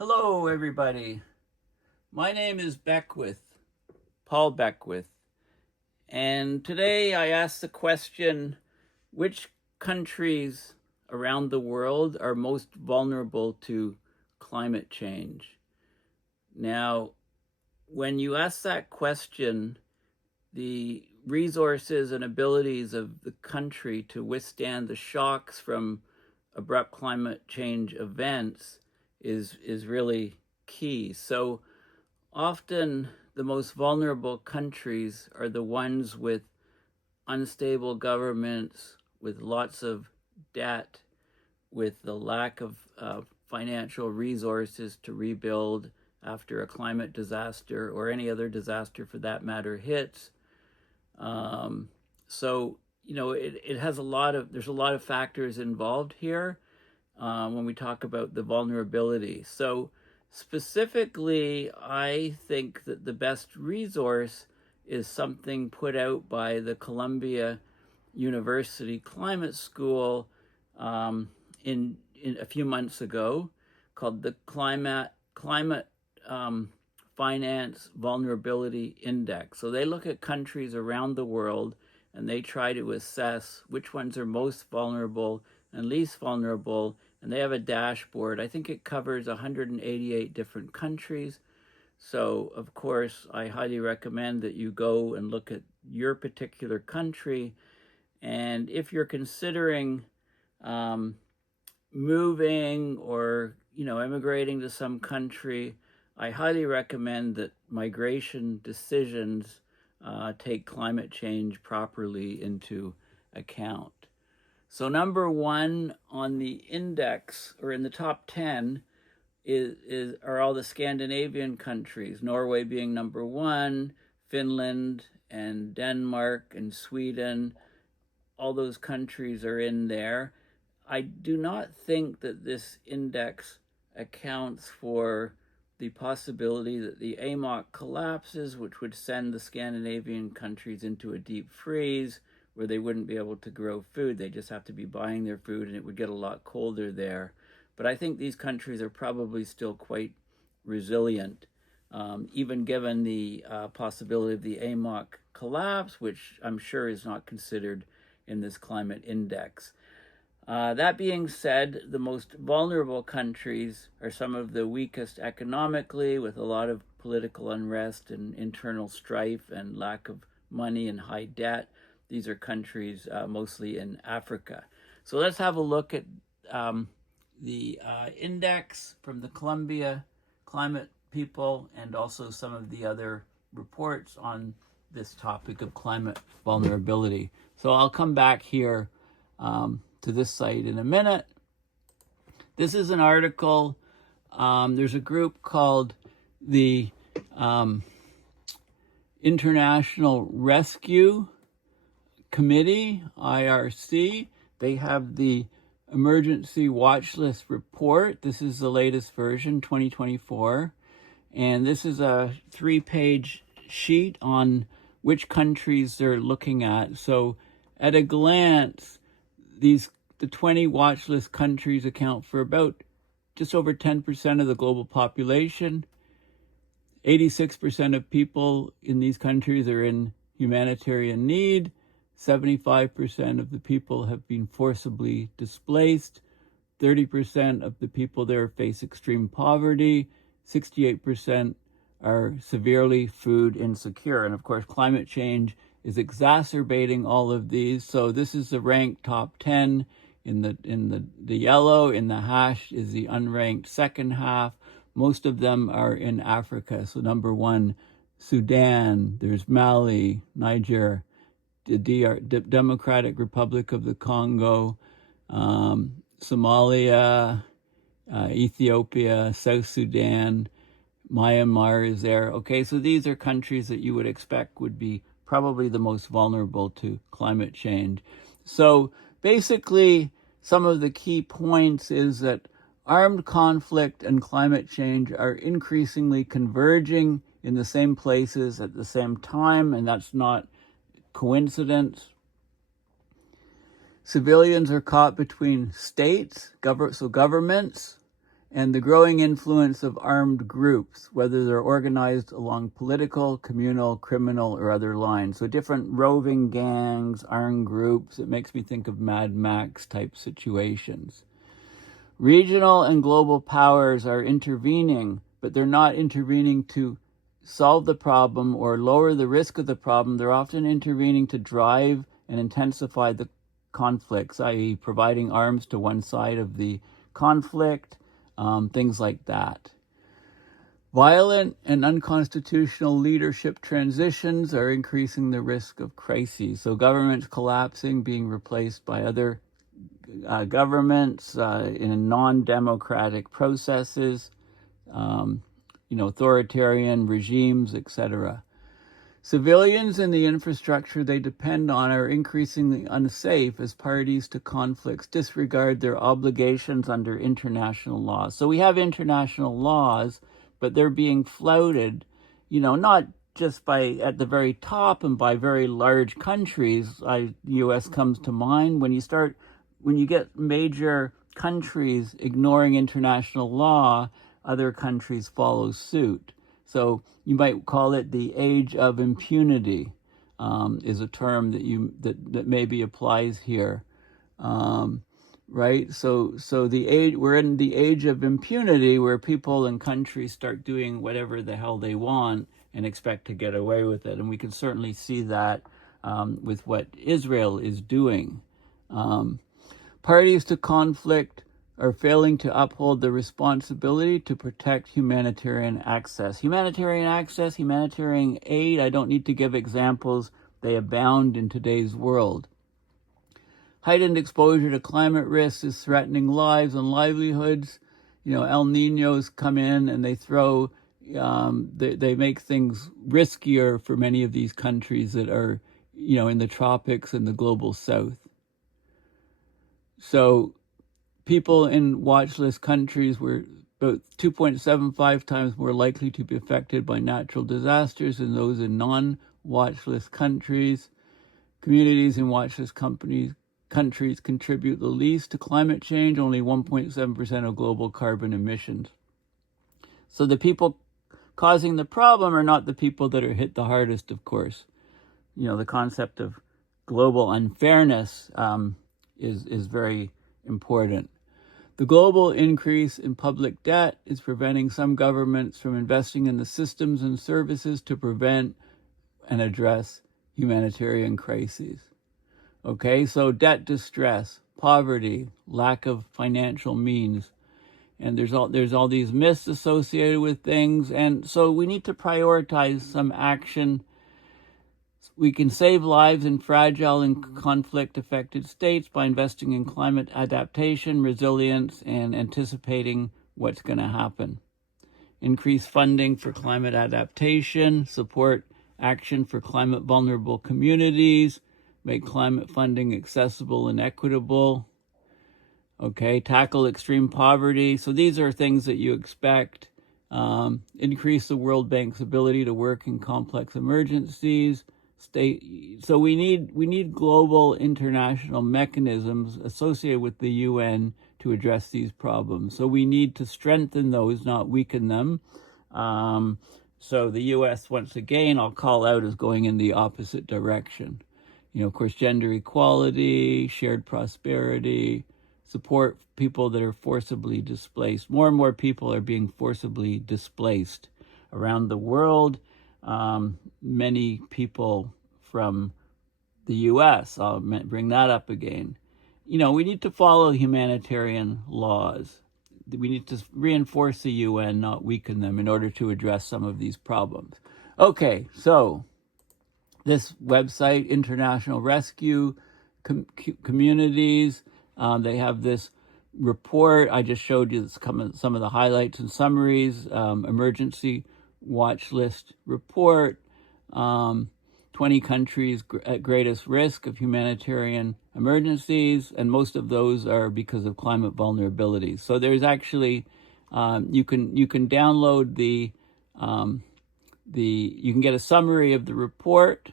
Hello, everybody. My name is Paul Beckwith, and today I ask the question, which countries around the world are most vulnerable to climate change? Now, when you ask that question, the resources and abilities of the country to withstand the shocks from abrupt climate change events is really key. So often the most vulnerable countries are the ones with unstable governments, with lots of debt, with the lack of financial resources to rebuild after a climate disaster or any other disaster for that matter hits. So it has there's a lot of factors involved here when we talk about the vulnerability. So specifically, I think that the best resource is something put out by the Columbia University Climate School in a few months ago, called the Climate Finance Vulnerability Index. So they look at countries around the world and they try to assess which ones are most vulnerable and least vulnerable, and they have a dashboard. I think it covers 188 different countries. So, of course, I highly recommend that you go and look at your particular country. And if you're considering moving or, immigrating to some country, I highly recommend that migration decisions take climate change properly into account. So number one on the index, or in the top 10, are all the Scandinavian countries, Norway being number one, Finland and Denmark and Sweden. All those countries are in there. I do not think that this index accounts for the possibility that the AMOC collapses, which would send the Scandinavian countries into a deep freeze where they wouldn't be able to grow food. They just have to be buying their food, and it would get a lot colder there. But I think these countries are probably still quite resilient, even given the possibility of the AMOC collapse, which I'm sure is not considered in this climate index. That being said, the most vulnerable countries are some of the weakest economically, with a lot of political unrest and internal strife and lack of money and high debt. These are countries mostly in Africa. So let's have a look at the index from the Columbia Climate People and also some of the other reports on this topic of climate vulnerability. So I'll come back here to this site in a minute. This is an article. There's a group called the International Rescue Committee, IRC. They have the Emergency Watchlist report. This is the latest version, 2024. And this is a 3-page sheet on which countries they're looking at. So at a glance, the 20 watch list countries account for about just over 10% of the global population. 86% of people in these countries are in humanitarian need. 75% of the people have been forcibly displaced. 30% of the people there face extreme poverty. 68% are severely food insecure. And of course, climate change is exacerbating all of these. So this is the ranked top 10 in the yellow. In the hash is the unranked second half. Most of them are in Africa. So number one, Sudan, there's Mali, Niger, the Democratic Republic of the Congo, Somalia, Ethiopia, South Sudan, Myanmar is there. Okay, so these are countries that you would expect would be probably the most vulnerable to climate change. So basically, some of the key points is that armed conflict and climate change are increasingly converging in the same places at the same time, and that's not coincidence. Civilians are caught between states, governments, and the growing influence of armed groups, whether they're organized along political, communal, criminal, or other lines. So different roving gangs, armed groups. It makes me think of Mad Max type situations. Regional and global powers are intervening, but they're not intervening to solve the problem or lower the risk of the problem. They're often intervening to drive and intensify the conflicts, i.e. providing arms to one side of the conflict, things like that. Violent and unconstitutional leadership transitions are increasing the risk of crises. So governments collapsing, being replaced by other governments in non-democratic processes, authoritarian regimes, etc. Civilians and the infrastructure they depend on are increasingly unsafe as parties to conflicts disregard their obligations under international laws. So we have international laws, but they're being flouted, not just by at the very top and by very large countries. The U.S. comes to mind. When you get major countries ignoring international law, other countries follow suit. So you might call it the age of impunity, is a term that maybe applies here, right? So we're in the age of impunity, where people and countries start doing whatever the hell they want and expect to get away with it, and we can certainly see that with what Israel is doing. Parties to conflict are failing to uphold the responsibility to protect humanitarian access. Humanitarian aid, I don't need to give examples. They abound in today's world. Heightened exposure to climate risks is threatening lives and livelihoods. El Niños come in and they throw, they make things riskier for many of these countries that are, in the tropics and the global south. So people in watchlist countries were about 2.75 times more likely to be affected by natural disasters than those in non-watchlist countries. Communities in watchlist countries contribute the least to climate change, only 1.7% of global carbon emissions. So the people causing the problem are not the people that are hit the hardest, of course. The concept of global unfairness is very important. The global increase in public debt is preventing some governments from investing in the systems and services to prevent and address humanitarian crises. Okay, so debt distress, poverty, lack of financial means, and there's all these myths associated with things, and so we need to prioritize some action. We can save lives in fragile and conflict-affected states by investing in climate adaptation, resilience, and anticipating what's going to happen. Increase funding for climate adaptation, support action for climate vulnerable communities, make climate funding accessible and equitable. Okay, tackle extreme poverty. So these are things that you expect. Increase the World Bank's ability to work in complex emergencies. So we need global international mechanisms associated with the UN to address these problems. So we need to strengthen those, not weaken them. So the US, once again, I'll call out, is going in the opposite direction. Of course, gender equality, shared prosperity, support people that are forcibly displaced. More and more people are being forcibly displaced around the world. Many people from the U.S., I'll bring that up again. We need to follow humanitarian laws. We need to reinforce the UN, not weaken them, in order to address some of these problems. Okay, so this website, International Rescue Communities, they have this report. I just showed you some of the highlights and summaries. Emergency Watchlist report. 20 countries at greatest risk of humanitarian emergencies, and most of those are because of climate vulnerabilities. So there's actually you can download you can get a summary of the report.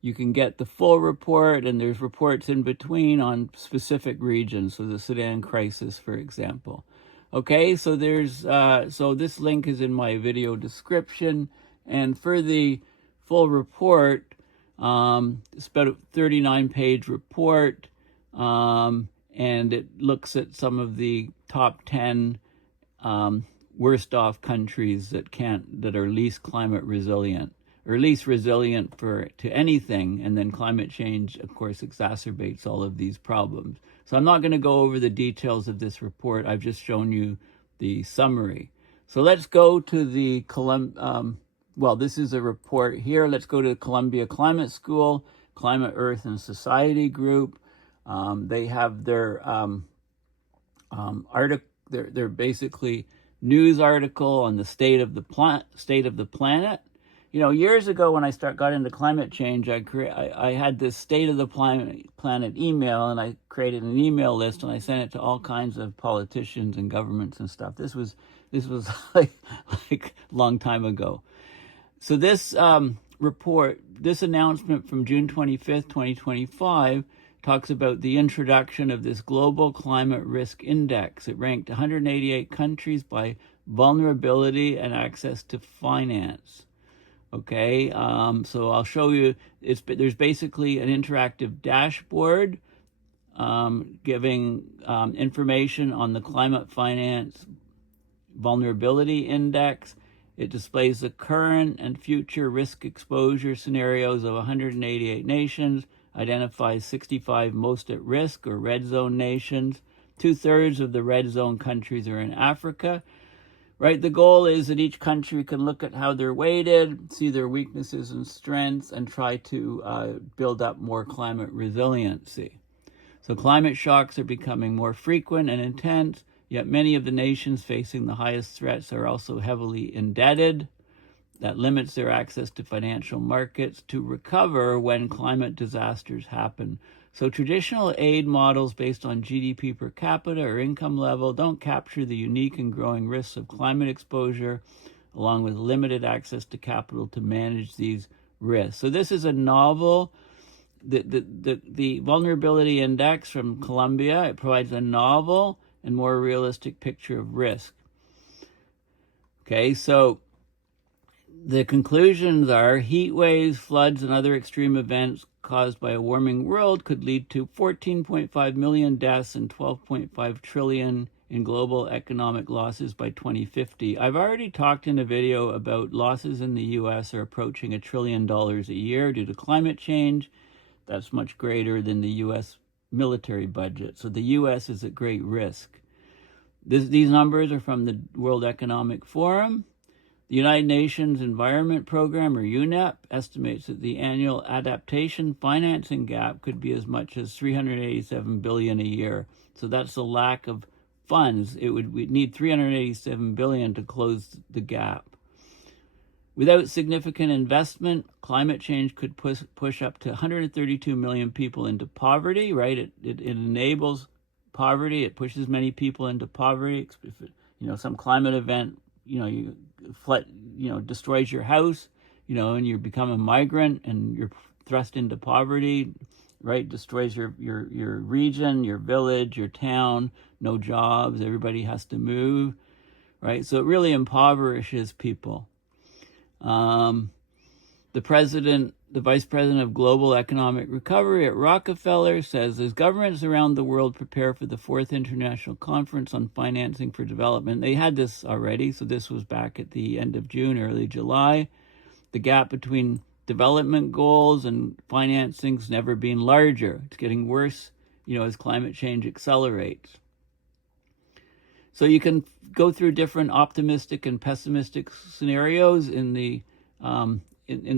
You can get the full report, and there's reports in between on specific regions. So the Sudan crisis, for example. Okay, so there's so this link is in my video description, and for the full report, it's about a 39-page report, and it looks at some of the top 10 worst off countries that are least climate resilient, or least resilient to anything, and then climate change, of course, exacerbates all of these problems. So I'm not going to go over the details of this report. I've just shown you the summary. So let's go to the this is a report here. Let's go to the Columbia Climate School, Climate, Earth, and Society group. They have their article. They're basically news article on the state of the planet. You know, years ago when I got into climate change, I had this state of the planet email, and I created an email list, and I sent it to all kinds of politicians and governments and stuff. This was like a long time ago. So this report, this announcement from June 25th, 2025, talks about the introduction of this global climate risk index. It ranked 188 countries by vulnerability and access to finance. Okay, so I'll show you. There's basically an interactive dashboard giving information on the climate finance vulnerability index. It displays the current and future risk exposure scenarios of 188 nations, identifies 65 most at risk or red zone nations. 2/3 of the red zone countries are in Africa. Right, the goal is that each country can look at how they're weighted, see their weaknesses and strengths, and try to build up more climate resiliency. So climate shocks are becoming more frequent and intense, yet many of the nations facing the highest threats are also heavily indebted. That limits their access to financial markets to recover when climate disasters happen. So traditional aid models based on GDP per capita or income level don't capture the unique and growing risks of climate exposure, along with limited access to capital to manage these risks. So this is a novel, the Vulnerability Index from Columbia. It provides a novel and more realistic picture of risk. Okay, so the conclusions are heat waves, floods, and other extreme events caused by a warming world could lead to 14.5 million deaths and 12.5 trillion in global economic losses by 2050. I've already talked in a video about losses in the US are approaching $1 trillion a year due to climate change. That's much greater than the US military budget. So the US is at great risk. These numbers are from the World Economic Forum. The United Nations Environment Program, or UNEP, estimates that the annual adaptation financing gap could be as much as $387 billion a year. So that's a lack of funds. We'd need $387 billion to close the gap. Without significant investment, climate change could push up to 132 million people into poverty, right? It enables poverty. It pushes many people into poverty. If some climate event, destroys your house, and you become a migrant and you're thrust into poverty, right? Destroys your region, your village, your town, no jobs, everybody has to move, right? So it really impoverishes people. The vice president of global economic recovery at Rockefeller says, as governments around the world prepare for the 4th International Conference on Financing for Development, they had this already, so this was back at the end of June, early July, the gap between development goals and financing's never been larger. It's getting worse, as climate change accelerates. So you can go through different optimistic and pessimistic scenarios in the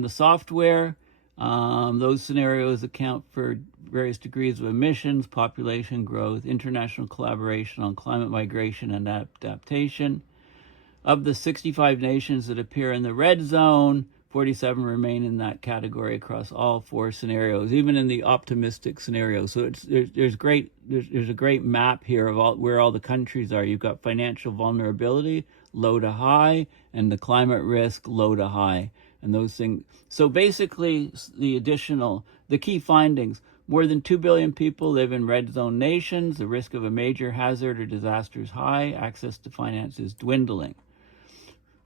software. Those scenarios account for various degrees of emissions, population growth, international collaboration on climate migration and adaptation. Of the 65 nations that appear in the red zone, 47 remain in that category across all 4 scenarios, even in the optimistic scenario. So there's a great map here of where all the countries are. You've got financial vulnerability, low to high, and the climate risk, low to high. And those things. So basically, the key findings: More than 2 billion people live in red zone nations. The risk of a major hazard or disaster is high. Access to finance is dwindling.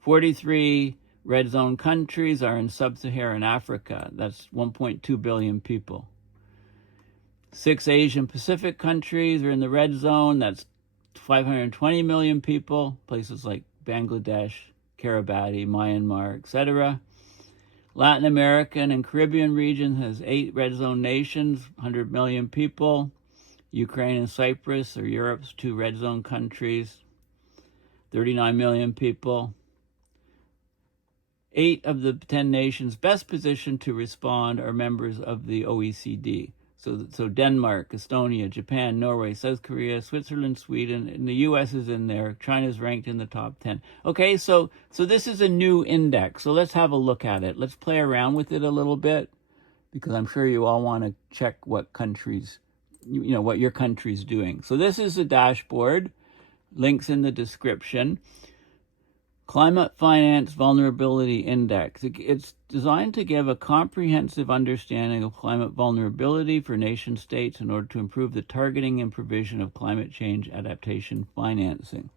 43 red zone countries are in sub-Saharan Africa. That's 1.2 billion people. 6 Asian Pacific countries are in the red zone. That's 520 million people. Places like Bangladesh, Kiribati, Myanmar, etc. Latin American and Caribbean region has 8 red zone nations, 100 million people. Ukraine and Cyprus are Europe's 2 red zone countries, 39 million people. 8 of the 10 nations best positioned to respond are members of the OECD. So Denmark, Estonia, Japan, Norway, South Korea, Switzerland, Sweden, and the U.S. is in there. China's ranked in the top 10. Okay, so this is a new index. So let's have a look at it. Let's play around with it a little bit, because I'm sure you all want to check what countries, what your country's doing. So this is a dashboard. Links in the description. Climate Finance Vulnerability Index. It's designed to give a comprehensive understanding of climate vulnerability for nation states in order to improve the targeting and provision of climate change adaptation financing.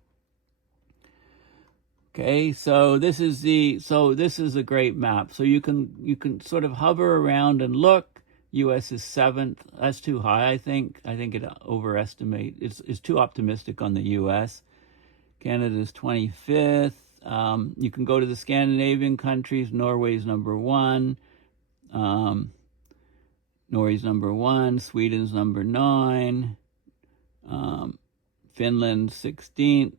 Okay, so this is a great map. So you can sort of hover around and look. U.S. is 7th. That's too high, I think. I think it overestimates. It's too optimistic on the U.S. Canada is 25th. You can go to the Scandinavian countries. Norway's number 1. Norway's number 1. Sweden's number 9. Finland 16th.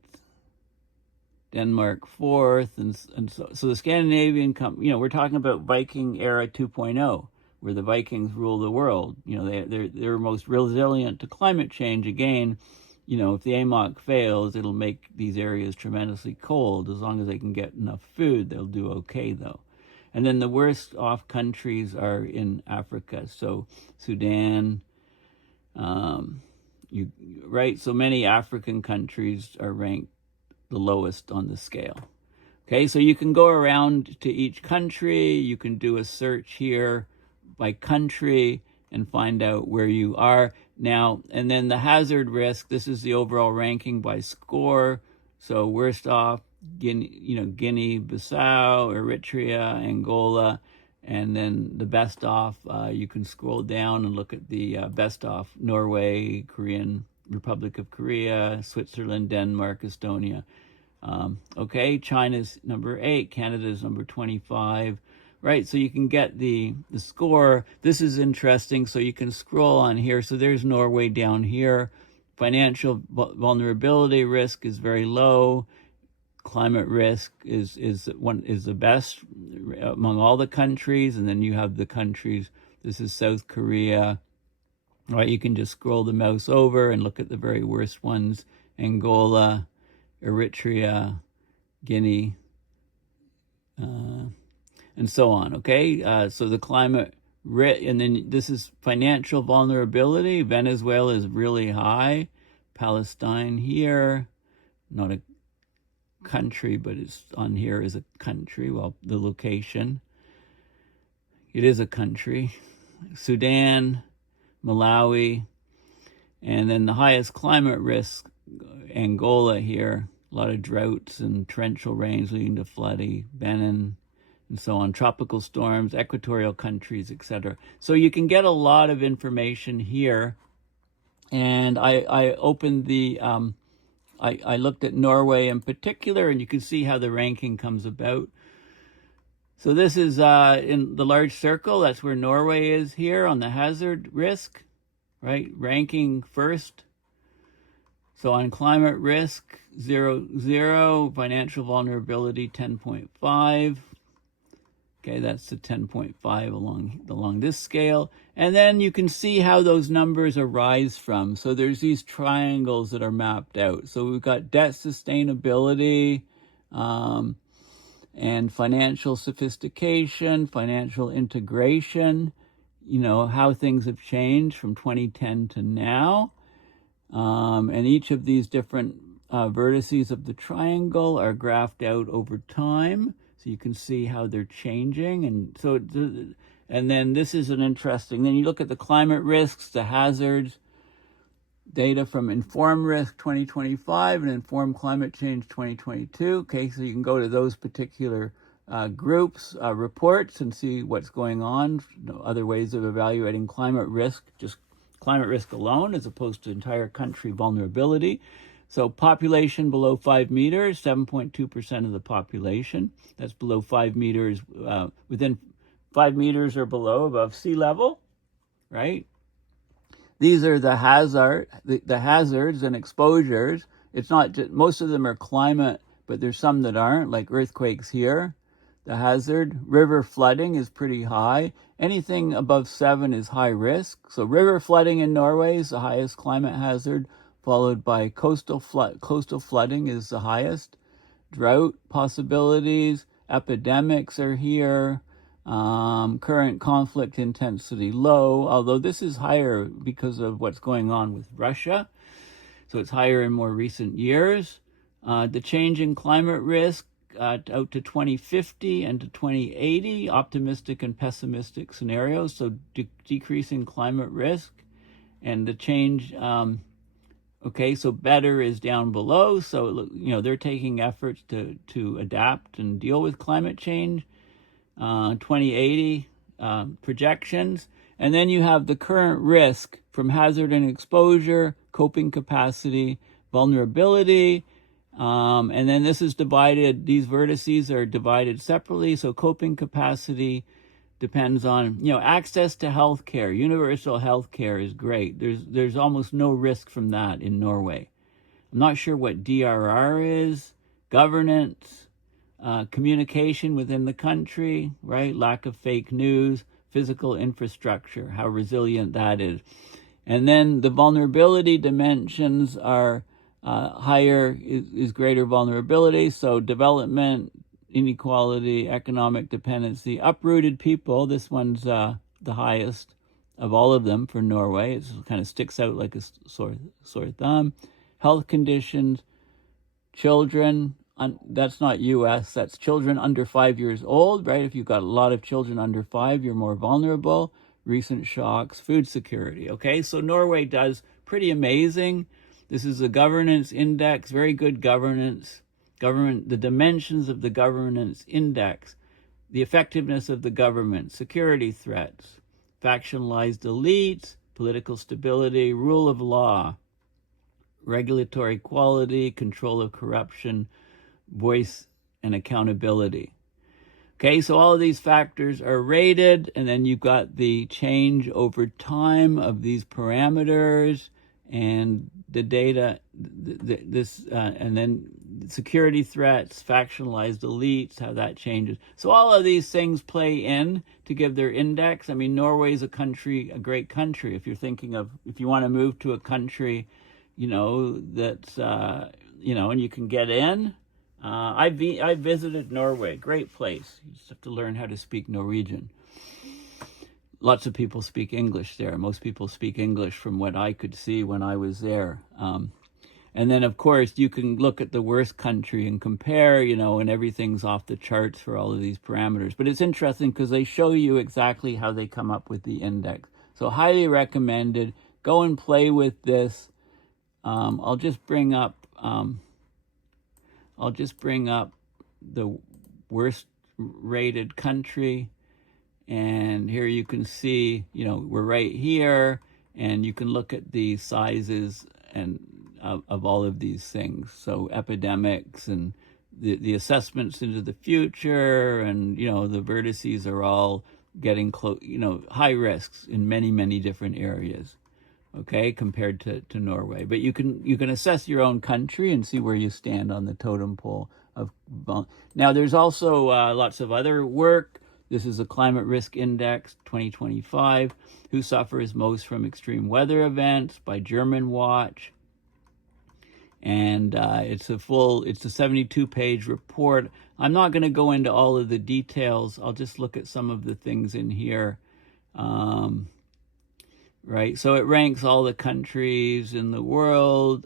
Denmark 4th, and so the Scandinavian, we're talking about Viking era 2.0, where the Vikings rule the world. They're most resilient to climate change. Again, if the AMOC fails, it'll make these areas tremendously cold. As long as they can get enough food, they'll do okay, though. And then the worst off countries are in Africa. So Sudan, so many African countries are ranked the lowest on the scale. Okay, so you can go around to each country. You can do a search here by country and find out where you are now. And then the hazard risk, this is the overall ranking by score. So worst off, Guinea, Bissau, Eritrea, Angola, and then the best off, you can scroll down and look at the best off: Norway, Republic of Korea, Switzerland, Denmark, Estonia. Okay, China's number 8, Canada's number 25. Right, so you can get the score. This is interesting, so you can scroll on here. So there's Norway down here. Financial vulnerability risk is very low. Climate risk is the best among all the countries, and then you have the countries. This is South Korea. Right, you can just scroll the mouse over and look at the very worst ones: Angola, Eritrea, Guinea, and so on. Okay, so the climate and then this is financial vulnerability. Venezuela is really high. Palestine here, not a country, but it's on here as a country. Well, the location, it is a country. Sudan, Malawi, and then the highest climate risk, Angola here. A lot of droughts and torrential rains leading to flooding, Benin, and so on. Tropical storms, equatorial countries, etc. So you can get a lot of information here. And I opened the, I looked at Norway in particular, and you can see how the ranking comes about. So this is in the large circle. That's where Norway is here on the hazard risk, right? Ranking first. So on climate risk, 0, financial vulnerability, 10.5. Okay, that's the 10.5 along this scale. And then you can see how those numbers arise from. So there's these triangles that are mapped out. So we've got debt sustainability, and financial sophistication, financial integration, how things have changed from 2010 to now. And each of these different vertices of the triangle are graphed out over time. So you can see how they're changing. And so And then this is an interesting, then you look at the climate risks, the hazards, data from Informed Risk 2025 and Informed Climate Change 2022. Okay, so you can go to those particular groups, reports, and see what's going on. Other ways of evaluating climate risk, just climate risk alone, as opposed to entire country vulnerability. So population below 5 meters, 7.2% of the population. That's below 5 meters, within 5 meters or below above sea level, right? These are the hazards and exposures. It's not just, most of them are climate, but there's some that aren't, like earthquakes here. The hazard, river flooding is pretty high. Anything above 7 is high risk. So river flooding in Norway is the highest climate hazard, followed by coastal flooding is the highest. Drought possibilities, epidemics are here. Current conflict intensity low, although this is higher because of what's going on with Russia. So it's higher in more recent years. The change in climate risk out to 2050 and to 2080, optimistic and pessimistic scenarios. So decreasing climate risk and the change. Okay, so better is down below. So, they're taking efforts to adapt and deal with climate change. 2080 projections. And then you have the current risk from hazard and exposure, coping capacity, vulnerability. And then this is divided, these vertices are divided separately. So coping capacity depends on, access to healthcare. Universal healthcare is great. There's almost no risk from that in Norway. I'm not sure what DRR is. Governance, communication within the country, right? Lack of fake news, physical infrastructure, how resilient that is. And then the vulnerability dimensions are higher, is greater vulnerability. So development, inequality, economic dependency, uprooted people. This one's the highest of all of them for Norway. It kind of sticks out like a sore thumb. Health conditions, children, that's not U.S., that's children under 5 years old, right? If you've got a lot of children under 5, you're more vulnerable. Recent shocks, food security, okay? So Norway does pretty amazing. This is a governance index, very good governance. The dimensions of the governance index, the effectiveness of the government, security threats, factionalized elites, political stability, rule of law, regulatory quality, control of corruption, voice and accountability. Okay, so all of these factors are rated, and then you've got the change over time of these parameters and the data, and then security threats, factionalized elites, how that changes. So all of these things play in to give their index. I mean, Norway's a great country. If you're thinking of, if you want to move to a country, that's, and you can get in. I visited Norway, great place. You just have to learn how to speak Norwegian. Lots of people speak English there. Most people speak English from what I could see when I was there. And then, of course, you can look at the worst country and compare, and everything's off the charts for all of these parameters. But it's interesting because they show you exactly how they come up with the index. So highly recommended. Go and play with this. I'll just bring up the worst rated country. And here you can see, we're right here, and you can look at the sizes and of all of these things. So epidemics and the assessments into the future, and the vertices are all getting close, high risks in many, many different areas. Okay, compared to Norway. But you can assess your own country and see where you stand on the totem pole of. Now there's also lots of other work. This is a climate risk index 2025. Who suffers most from extreme weather events by Germanwatch. And it's a 72-page report. I'm not going to go into all of the details. I'll just look at some of the things in here. Right, so it ranks all the countries in the world,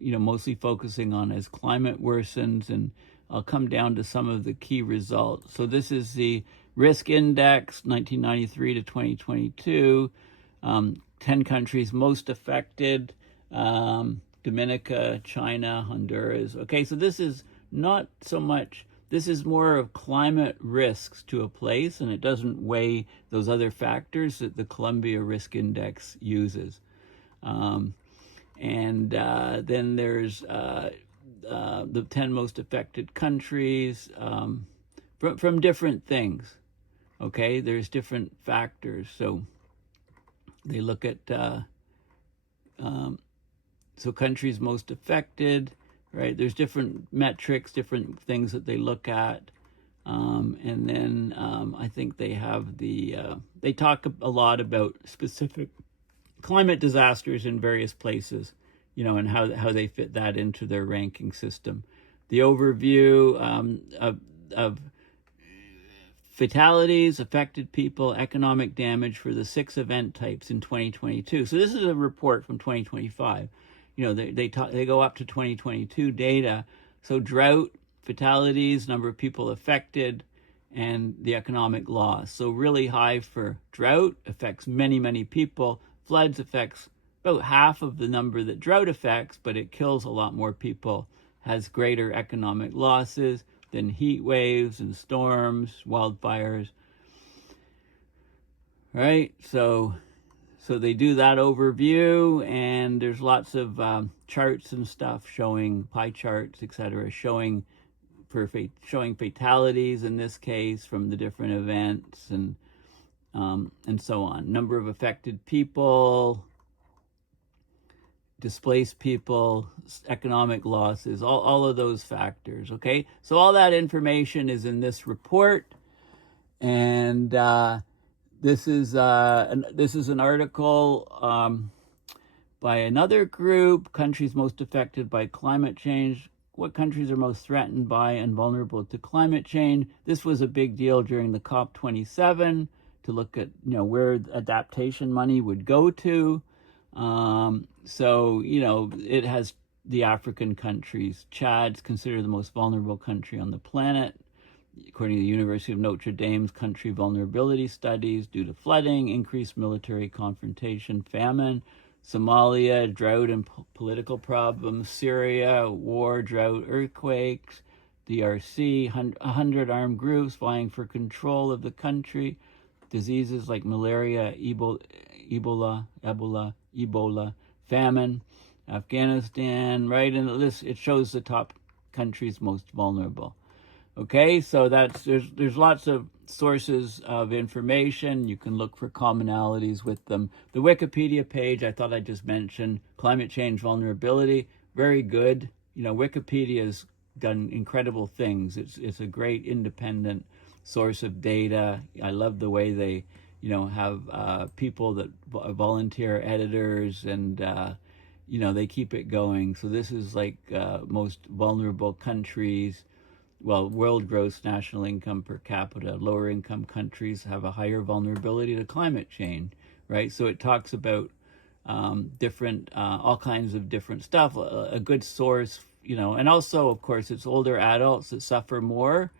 mostly focusing on as climate worsens, and I'll come down to some of the key results. So this is the risk index, 1993 to 2022, 10 countries most affected, Dominica, China, Honduras. Okay, so this is not so much, this is more of climate risks to a place, and it doesn't weigh those other factors that the Columbia Risk Index uses. Then there's the 10 most affected countries from different things. Okay, there's different factors. So they look at so countries most affected, right? There's different metrics, different things that they look at. And then I think they have they talk a lot about specific climate disasters in various places, and how they fit that into their ranking system. The overview of fatalities, affected people, economic damage for the 6 event types in 2022. So this is a report from 2025. They go up to 2022 data. So drought, fatalities, number of people affected, and the economic loss. So really high for drought, affects many, many people. Floods affects about half of the number that drought affects, but it kills a lot more people, has greater economic losses than heat waves and storms, wildfires. Right? So they do that overview, and there's lots of charts and stuff showing, pie charts, etc., showing fatalities in this case from the different events, and so on. Number of affected people, displaced people, economic losses, all of those factors. Okay, so all that information is in this report, and this is an article by another group, countries most affected by climate change. What countries are most threatened by and vulnerable to climate change? This was a big deal during the COP27 to look at where adaptation money would go to. So it has the African countries. Chad's considered the most vulnerable country on the planet, according to the University of Notre Dame's country vulnerability studies, due to flooding, increased military confrontation, famine. Somalia, drought and political problems. Syria, war, drought, earthquakes. DRC, 100 armed groups vying for control of the country. Diseases like malaria, Ebola, famine. Afghanistan, right in the list, it shows the top countries most vulnerable. Okay, so there's lots of sources of information. You can look for commonalities with them. The Wikipedia page, I thought I'd just mention, climate change vulnerability, very good. Wikipedia's done incredible things. It's a great independent source of data. I love the way they, have people that volunteer editors, and they keep it going. So this is like most vulnerable countries. Well, world gross national income per capita, lower income countries have a higher vulnerability to climate change, right? So it talks about different, all kinds of different stuff, a good source, and also, of course, it's older adults that suffer more.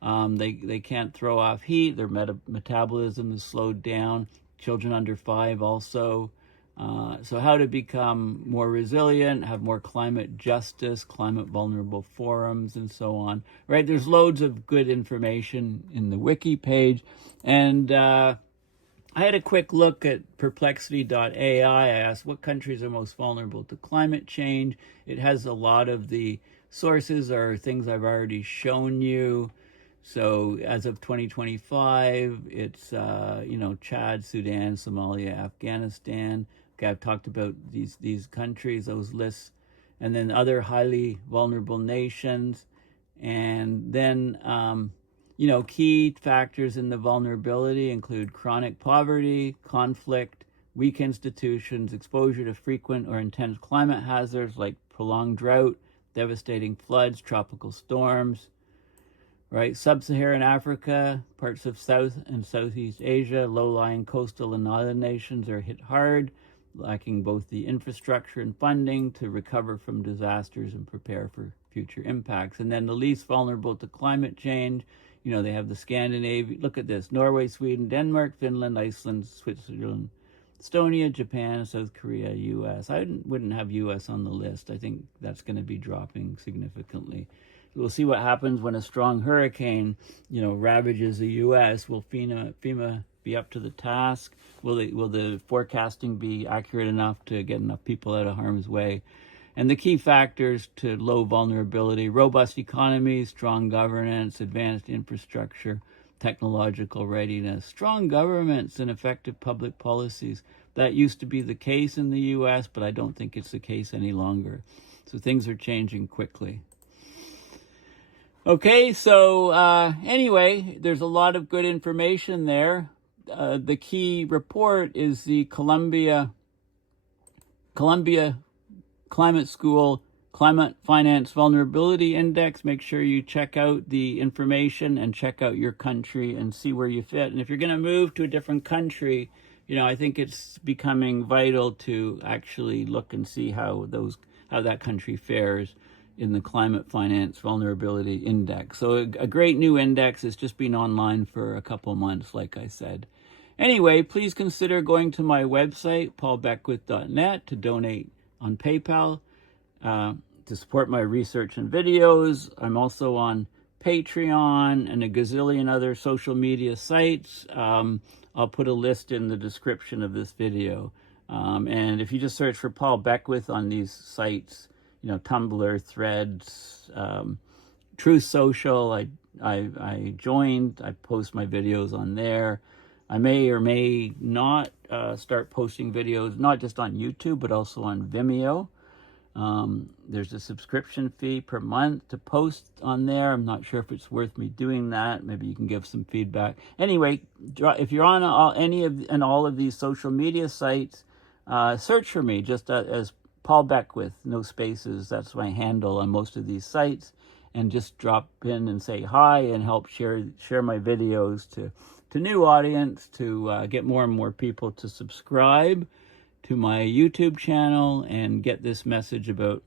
They can't throw off heat, their metabolism is slowed down, children under 5 also. So how to become more resilient, have more climate justice, climate vulnerable forums, and so on, right? There's loads of good information in the wiki page. And I had a quick look at perplexity.ai. I asked what countries are most vulnerable to climate change. It has a lot of the sources or things I've already shown you. So as of 2025, it's, Chad, Sudan, Somalia, Afghanistan. Okay, I've talked about these countries, those lists, and then other highly vulnerable nations. And then, key factors in the vulnerability include chronic poverty, conflict, weak institutions, exposure to frequent or intense climate hazards like prolonged drought, devastating floods, tropical storms, right? Sub-Saharan Africa, parts of South and Southeast Asia, low-lying coastal and island nations are hit hard, lacking both the infrastructure and funding to recover from disasters and prepare for future impacts. And then the least vulnerable to climate change, they have the Scandinavian, look at this, Norway, Sweden, Denmark, Finland, Iceland, Switzerland, Estonia, Japan, South Korea, U.S. I wouldn't have U.S. on the list. I think that's going to be dropping significantly. We'll see what happens when a strong hurricane, ravages the U.S. Will FEMA be up to the task? Will the forecasting be accurate enough to get enough people out of harm's way? And the key factors to low vulnerability: robust economies, strong governance, advanced infrastructure, technological readiness, strong governments, and effective public policies. That used to be the case in the U.S., but I don't think it's the case any longer. So things are changing quickly. Okay, so anyway, there's a lot of good information there. The key report is the Columbia Climate School Climate Finance Vulnerability Index. Make sure you check out the information and check out your country and see where you fit. And if you're going to move to a different country, I think it's becoming vital to actually look and see how that country fares in the Climate Finance Vulnerability Index. So a great new index. Has just been online for a couple months, like I said. Anyway, please consider going to my website, paulbeckwith.net, to donate on PayPal, to support my research and videos. I'm also on Patreon and a gazillion other social media sites. I'll put a list in the description of this video. And if you just search for Paul Beckwith on these sites, Tumblr, Threads, Truth Social, I joined. I post my videos on there. I may or may not start posting videos, not just on YouTube, but also on Vimeo. There's a subscription fee per month to post on there. I'm not sure if it's worth me doing that. Maybe you can give some feedback. Anyway, if you're on all of these social media sites, search for me just as Paul Beckwith, no spaces. That's my handle on most of these sites. And just drop in and say hi and help share my videos to new audience, to get more and more people to subscribe to my YouTube channel and get this message about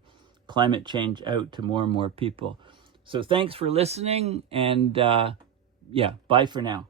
climate change out to more and more people. So thanks for listening, and bye for now.